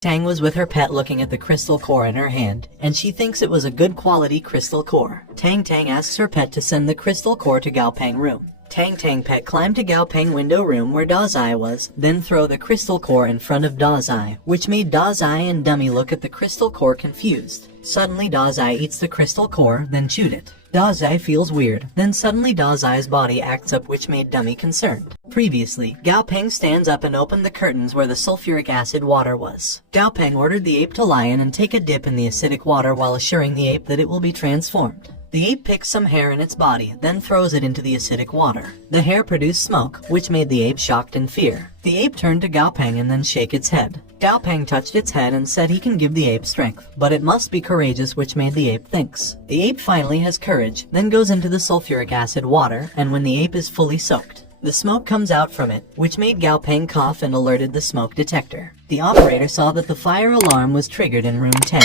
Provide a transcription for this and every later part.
Tang was with her pet looking at the crystal core in her hand, and she thinks it was a good quality crystal core. Tang asks her pet to send the crystal core to Gao Peng room. Tang pet climbed to Gao Peng window room where Dazai was, then throw the crystal core in front of Dazai, which made Dazai and Dummy look at the crystal core confused. Suddenly Dazai eats the crystal core, then chewed it. Dazai feels weird, then suddenly Dazai's body acts up, which made Dummy concerned. Previously, Gao Peng stands up and opened the curtains where the sulfuric acid water was. Gao Peng ordered the ape to lie in and take a dip in the acidic water while assuring the ape that it will be transformed. The ape picks some hair in its body, then throws it into the acidic water. The hair produced smoke, which made the ape shocked in fear. The ape turned to Gao Peng and then shake its head. Gao Peng touched its head and said he can give the ape strength, but it must be courageous, which made the ape thinks. The ape finally has courage, then goes into the sulfuric acid water, and when the ape is fully soaked, the smoke comes out from it, which made Gao Peng cough and alerted the smoke detector. The operator saw that the fire alarm was triggered in room 10.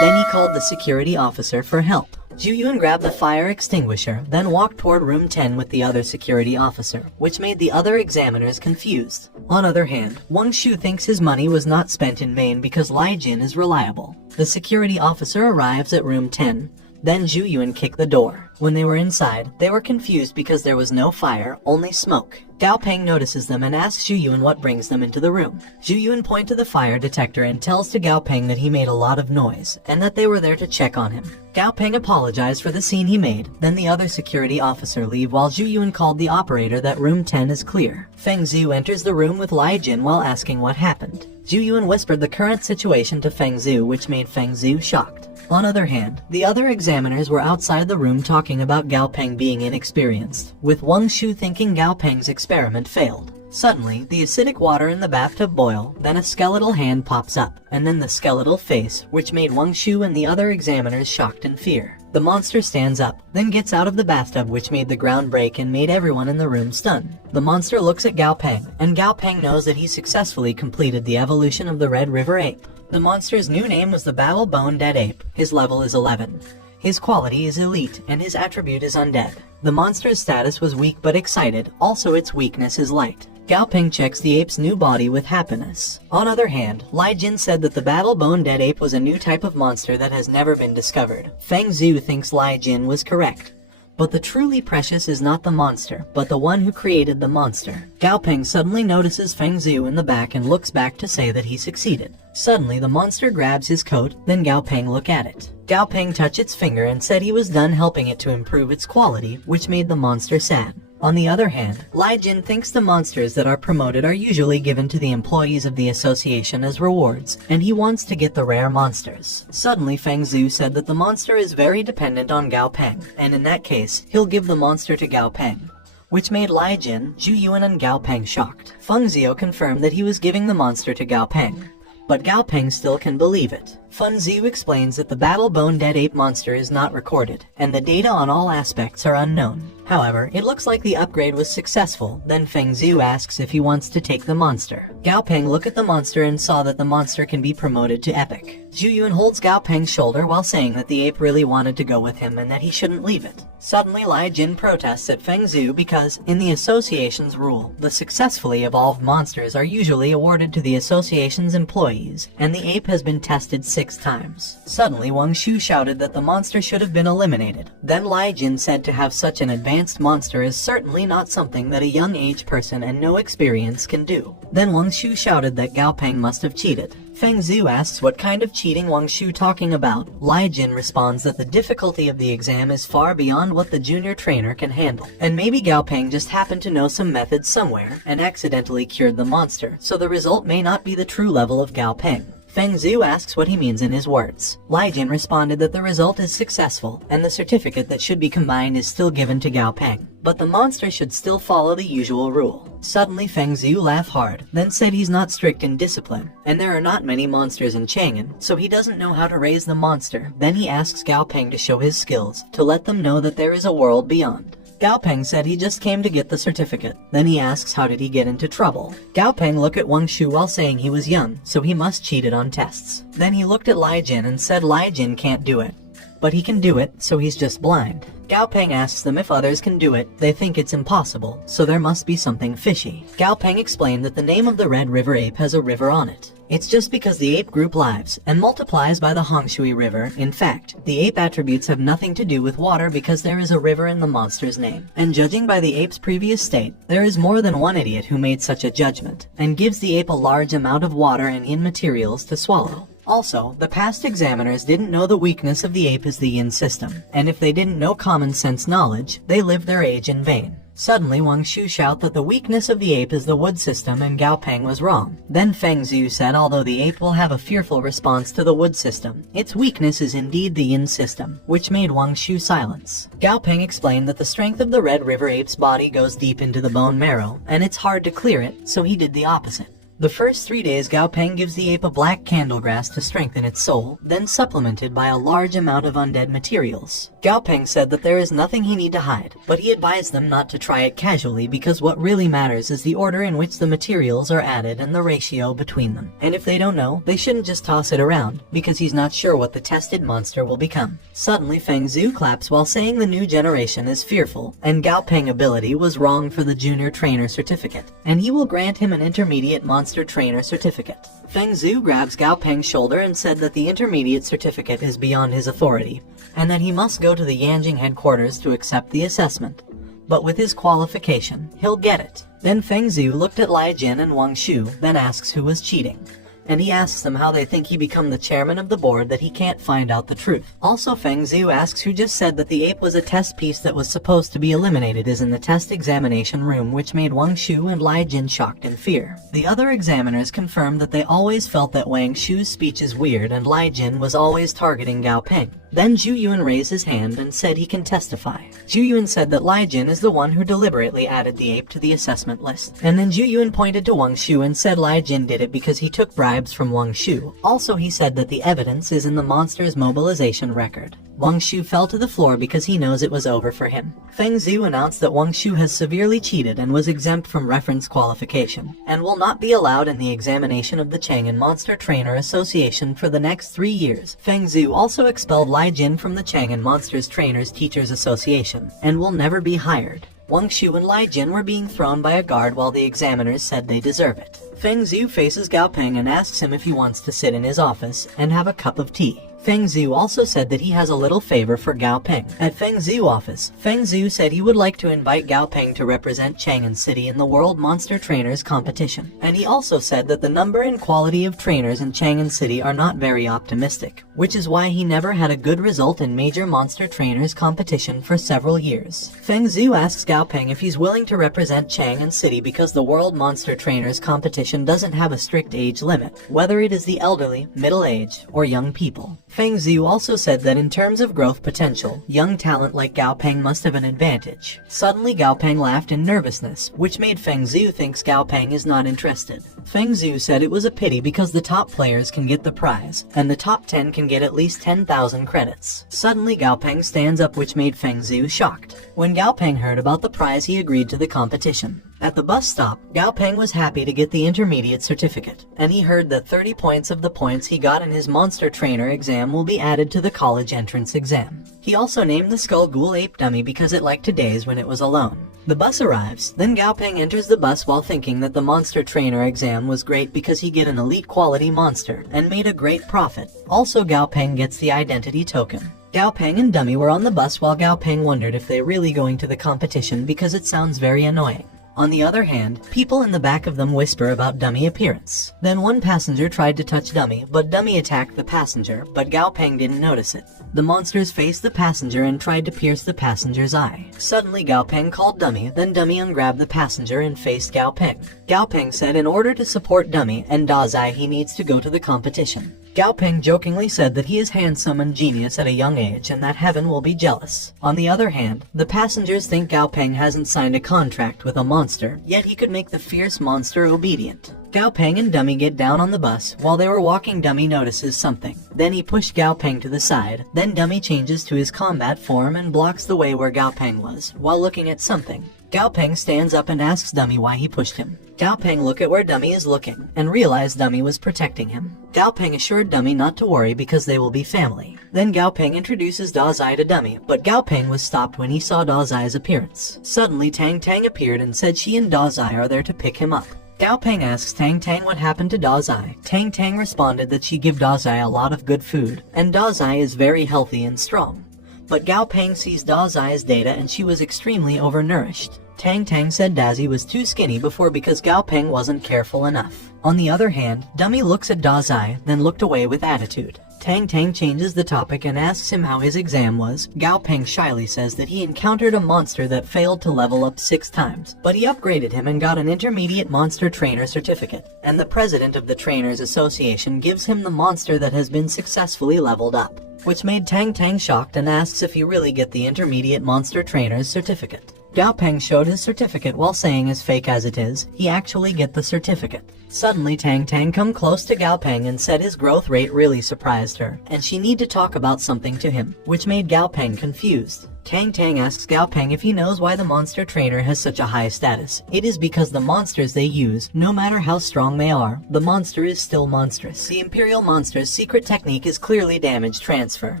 Then he called the security officer for help. Zhu Yuan grabbed the fire extinguisher, then walked toward room 10 with the other security officer, which made the other examiners confused. On other hand, Wang Shu thinks his money was not spent in vain because Lai Jin is reliable. The security officer arrives at room 10. Then Zhu Yuan kicked the door. When they were inside, they were confused because there was no fire, only smoke. Gao Peng notices them and asks Zhu Yuan what brings them into the room. Zhu Yuan points to the fire detector and tells to Gao Peng that he made a lot of noise, and that they were there to check on him. Gao Peng apologized for the scene he made, then the other security officer leave while Zhu Yuan called the operator that room 10 is clear. Feng Zhu enters the room with Lai Jin while asking what happened. Zhu Yuan whispered the current situation to Feng Zhu, which made Feng Zhu shocked. On other hand, the other examiners were outside the room talking about Gao Peng being inexperienced, with Wang Shu thinking Gao Peng's experiment failed. Suddenly, the acidic water in the bathtub boil, then a skeletal hand pops up, and then the skeletal face, which made Wang Shu and the other examiners shocked in fear. The monster stands up, then gets out of the bathtub, which made the ground break and made everyone in the room stunned. The monster looks at Gao Peng, and Gao Peng knows that he successfully completed the evolution of the Red River Ape. The monster's new name was the Battle Bone Dead Ape. His level is 11. His quality is elite, and his attribute is undead. The monster's status was weak but excited, also its weakness is light. Gao Peng checks the ape's new body with happiness. On other hand, Lai Jin said that the Battle Bone Dead Ape was a new type of monster that has never been discovered. Feng Zhu thinks Lai Jin was correct. But the truly precious is not the monster, but the one who created the monster. Gao Peng suddenly notices Feng Zhu in the back and looks back to say that he succeeded. Suddenly the monster grabs his coat, then Gao Peng look at it. Gao Peng touched its finger and said he was done helping it to improve its quality, which made the monster sad. On the other hand, Lai Jin thinks the monsters that are promoted are usually given to the employees of the association as rewards, and he wants to get the rare monsters. Suddenly Feng Zhu said that the monster is very dependent on Gao Peng, and in that case, he'll give the monster to Gao Peng, which made Lai Jin, Zhu Yuan and Gao Peng shocked. Feng Zhu confirmed that he was giving the monster to Gao Peng, but Gao Peng still can believe it. Feng Zhu explains that the Battle Bone Dead Ape monster is not recorded, and the data on all aspects are unknown. However, it looks like the upgrade was successful. Then Feng Zhu asks if he wants to take the monster. Gao Peng looked at the monster and saw that the monster can be promoted to epic. Zhu Yuan holds Gao Peng's shoulder while saying that the ape really wanted to go with him and that he shouldn't leave it. Suddenly Lai Jin protests at Feng Zhu because, in the association's rule, the successfully evolved monsters are usually awarded to the association's employees, and the ape has been tested 6 times. Suddenly Wang Shu shouted that the monster should have been eliminated. Then Lai Jin said to have such an advanced monster is certainly not something that a young age person and no experience can do. Then Wang Shu shouted that Gao Peng must have cheated. Feng Zhu asks what kind of cheating Wang Shu talking about. Lai Jin responds that the difficulty of the exam is far beyond what the junior trainer can handle, and maybe Gao Peng just happened to know some method somewhere and accidentally cured the monster, so the result may not be the true level of Gao Peng. Feng Zhu asks what he means in his words. Lai Jin responded that the result is successful, and the certificate that should be combined is still given to Gao Peng, but the monster should still follow the usual rule. Suddenly Feng Zhu laughed hard, then said he's not strict in discipline, and there are not many monsters in Chang'an, so he doesn't know how to raise the monster. Then he asks Gao Peng to show his skills, to let them know that there is a world beyond. Gao Peng said he just came to get the certificate. Then he asks how did he get into trouble. Gao Peng looked at Wang Shu while saying he was young, so he must cheated on tests. Then he looked at Lai Jin and said Lai Jin can't do it, but he can do it, so he's just blind. Gao Peng asks them if others can do it. They think it's impossible, so there must be something fishy. Gao Peng explained that the name of the Red River Ape has a river on it. It's just because the ape group lives and multiplies by the Hongshui River. In fact, the ape attributes have nothing to do with water because there is a river in the monster's name. And judging by the ape's previous state, there is more than one idiot who made such a judgment, and gives the ape a large amount of water and yin materials to swallow. Also, the past examiners didn't know the weakness of the ape is the yin system, and if they didn't know common sense knowledge, they lived their age in vain. Suddenly, Wang Shu shouted that the weakness of the ape is the wood system and Gao Peng was wrong. Then Feng Zhu said although the ape will have a fearful response to the wood system, its weakness is indeed the yin system, which made Wang Shu silence. Gao Peng explained that the strength of the Red River ape's body goes deep into the bone marrow, and it's hard to clear it, so he did the opposite. The first 3 days Gao Peng gives the ape a black candle grass to strengthen its soul, then supplemented by a large amount of undead materials. Gao Peng said that there is nothing he need to hide, but he advised them not to try it casually because what really matters is the order in which the materials are added and the ratio between them. And if they don't know, they shouldn't just toss it around, because he's not sure what the tested monster will become. Suddenly Feng Zhu claps while saying the new generation is fearful, and Gao Peng ability was wrong for the junior trainer certificate, and he will grant him an intermediate monster trainer certificate. Feng Zhu grabs Gao Peng's shoulder and said that the intermediate certificate is beyond his authority, and that he must go to the Yanjing headquarters to accept the assessment. But with his qualification, he'll get it. Then Feng Zhu looked at Lai Jin and Wang Shu, then asks who was cheating. And he asks them how they think he become the chairman of the board that he can't find out the truth. Also Feng Zhu asks who just said that the ape was a test piece that was supposed to be eliminated is in the test examination room, which made Wang Shu and Lai Jin shocked in fear. The other examiners confirmed that they always felt that Wang Shu's speech is weird and Lai Jin was always targeting Gao Peng. Then Zhu Yuan raised his hand and said he can testify. Zhu Yuan said that Lai Jin is the one who deliberately added the ape to the assessment list. And then Zhu Yuan pointed to Wang Shu and said Lai Jin did it because he took bribes from Wang Shu. Also he said that the evidence is in the monster's mobilization record. Wang Shu fell to the floor because he knows it was over for him. Feng Zhu announced that Wang Shu has severely cheated and was exempt from reference qualification, and will not be allowed in the examination of the Chang'an Monster Trainer Association for the next 3 years. Feng Zhu also expelled Lai Jin from the Chang'an Monsters Trainers Teachers Association, and will never be hired. Wang Shu and Lai Jin were being thrown by a guard while the examiners said they deserve it. Feng Zhu faces Gao Peng and asks him if he wants to sit in his office and have a cup of tea. Feng Zhu also said that he has a little favor for Gao Peng. At Feng Zhu office, Feng Zhu said he would like to invite Gao Peng to represent Chang'an City in the World Monster Trainers competition. And he also said that the number and quality of trainers in Chang'an City are not very optimistic, which is why he never had a good result in major monster trainers competition for several years. Feng Zhu asks Gao Peng if he's willing to represent Chang'an City because the World Monster Trainers competition doesn't have a strict age limit, whether it is the elderly, middle-aged, or young people. Feng Zhu also said that in terms of growth potential, young talent like Gao Peng must have an advantage. Suddenly Gao Peng laughed in nervousness, which made Feng Zhu think Gao Peng is not interested. Feng Zhu said it was a pity because the top players can get the prize, and the top 10 can get at least 10,000 credits. Suddenly Gao Peng stands up, which made Feng Zhu shocked. When Gao Peng heard about the prize, he agreed to the competition. At the bus stop, Gao Peng was happy to get the intermediate certificate, and he heard that 30 points of the points he got in his monster trainer exam will be added to the college entrance exam. He also named the Skull Ghoul ape dummy because it liked to daze when it was alone. The bus arrives, then Gao Peng enters the bus while thinking that the monster trainer exam was great because he get an elite quality monster and made a great profit. Also Gao Peng gets the identity token. Gao Peng and Dummy were on the bus while Gao Peng wondered if they really going to the competition because it sounds very annoying. On the other hand, people in the back of them whisper about Dummy appearance. Then one passenger tried to touch Dummy, but Dummy attacked the passenger, but Gao Peng didn't notice it. The monsters faced the passenger and tried to pierce the passenger's eye. Suddenly Gao Peng called Dummy, then Dummy ungrabbed the passenger and faced Gao Peng. Gao Peng said in order to support Dummy and Dazai he needs to go to the competition. Gao Peng jokingly said that he is handsome and genius at a young age and that heaven will be jealous. On the other hand, the passengers think Gao Peng hasn't signed a contract with a monster, yet he could make the fierce monster obedient. Gao Peng and Dummy get down on the bus. While they were walking, Dummy notices something. Then he pushed Gao Peng to the side. Then Dummy changes to his combat form and blocks the way where Gao Peng was, while looking at something. Gao Peng stands up and asks Dummy why he pushed him. Gao Peng look at where Dummy is looking, and realized Dummy was protecting him. Gao Peng assured Dummy not to worry because they will be family. Then Gao Peng introduces Dazai to Dummy, but Gao Peng was stopped when he saw Dazai's appearance. Suddenly Tang Tang appeared and said she and Dazai are there to pick him up. Gao Peng asks Tang Tang what happened to Dazai. Tang Tang responded that she give Dazai a lot of good food, and Dazai is very healthy and strong. But Gao Peng sees Dazai's data and she was extremely overnourished. Tang Tang said Dazai was too skinny before because Gao Peng wasn't careful enough. On the other hand, Dummy looks at Dazai, then looked away with attitude. Tang Tang changes the topic and asks him how his exam was. Gao Peng shyly says that he encountered a monster that failed to level up 6 times, but he upgraded him and got an intermediate monster trainer certificate. And the president of the Trainers Association gives him the monster that has been successfully leveled up, which made Tang Tang shocked and asks if he really get the intermediate monster trainer's certificate. Gao Peng showed his certificate while saying as fake as it is, he actually get the certificate. Suddenly Tang Tang come close to Gao Peng and said his growth rate really surprised her, and she need to talk about something to him, which made Gao Peng confused. Tang Tang asks Gao Peng if he knows why the monster trainer has such a high status. It is because the monsters they use, no matter how strong they are, the monster is still monstrous. The Imperial Monster's secret technique is clearly damage transfer,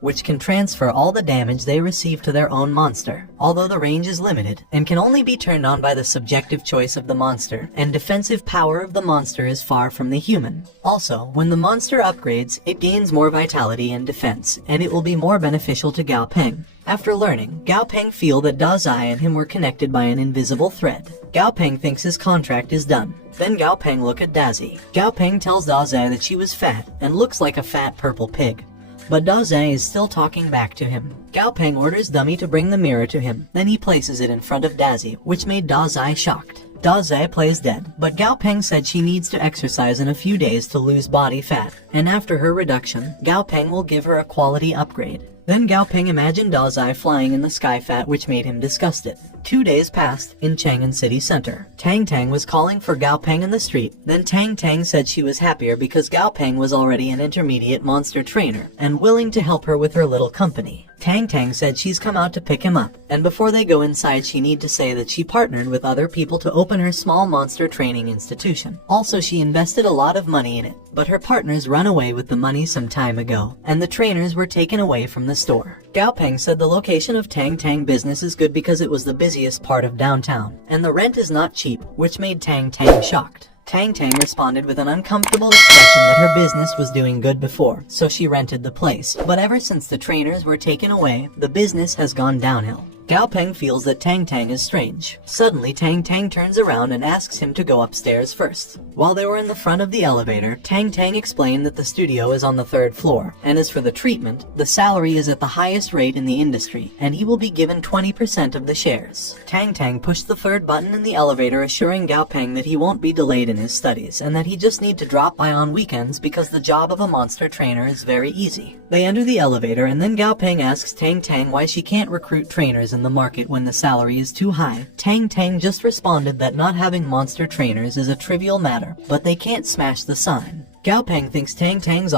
which can transfer all the damage they receive to their own monster, although the range is limited, and can only be turned on by the subjective choice of the monster, and defensive power of the monster is far from the human. Also, when the monster upgrades, it gains more vitality and defense, and it will be more beneficial to Gao Peng. After learning, Gao Peng feel that Dazai and him were connected by an invisible thread. Gao Peng thinks his contract is done. Then Gao Peng look at Dazai. Gao Peng tells Dazai that she was fat and looks like a fat purple pig. But Dazai is still talking back to him. Gao Peng orders Dummy to bring the mirror to him, then he places it in front of Dazai, which made Dazai shocked. Dazai plays dead, but Gao Peng said she needs to exercise in a few days to lose body fat, and after her reduction, Gao Peng will give her a quality upgrade. Then Gao Peng imagined Dazai flying in the sky fat, which made him disgusted. 2 days passed in Chang'an City Center. Tang Tang was calling for Gao Peng in the street. Then Tang Tang said she was happier because Gao Peng was already an intermediate monster trainer and willing to help her with her little company. Tang Tang said she's come out to pick him up, and before they go inside she need to say that she partnered with other people to open her small monster training institution. Also, she invested a lot of money in it, but her partners run away with the money some time ago, and the trainers were taken away from the store. Gao Peng said the location of Tang Tang business is good because it was the busiest part of downtown, and the rent is not cheap, which made Tang Tang shocked. Tang Tang responded with an uncomfortable expression that her business was doing good before, so she rented the place. But ever since the trainers were taken away, the business has gone downhill. Gao Peng feels that Tang Tang is strange. Suddenly, Tang Tang turns around and asks him to go upstairs first. While they were in the front of the elevator, Tang Tang explained that the studio is on the 3rd floor, and as for the treatment, the salary is at the highest rate in the industry, and he will be given 20% of the shares. Tang Tang pushed the 3rd button in the elevator, assuring Gao Peng that he won't be delayed in his studies, and that he just need to drop by on weekends because the job of a monster trainer is very easy. They enter the elevator, and then Gao Peng asks Tang Tang why she can't recruit trainers in the market when the salary is too high. Tang Tang just responded that not having monster trainers is a trivial matter, but they can't smash the sign. Gao Peng thinks Tang Tang's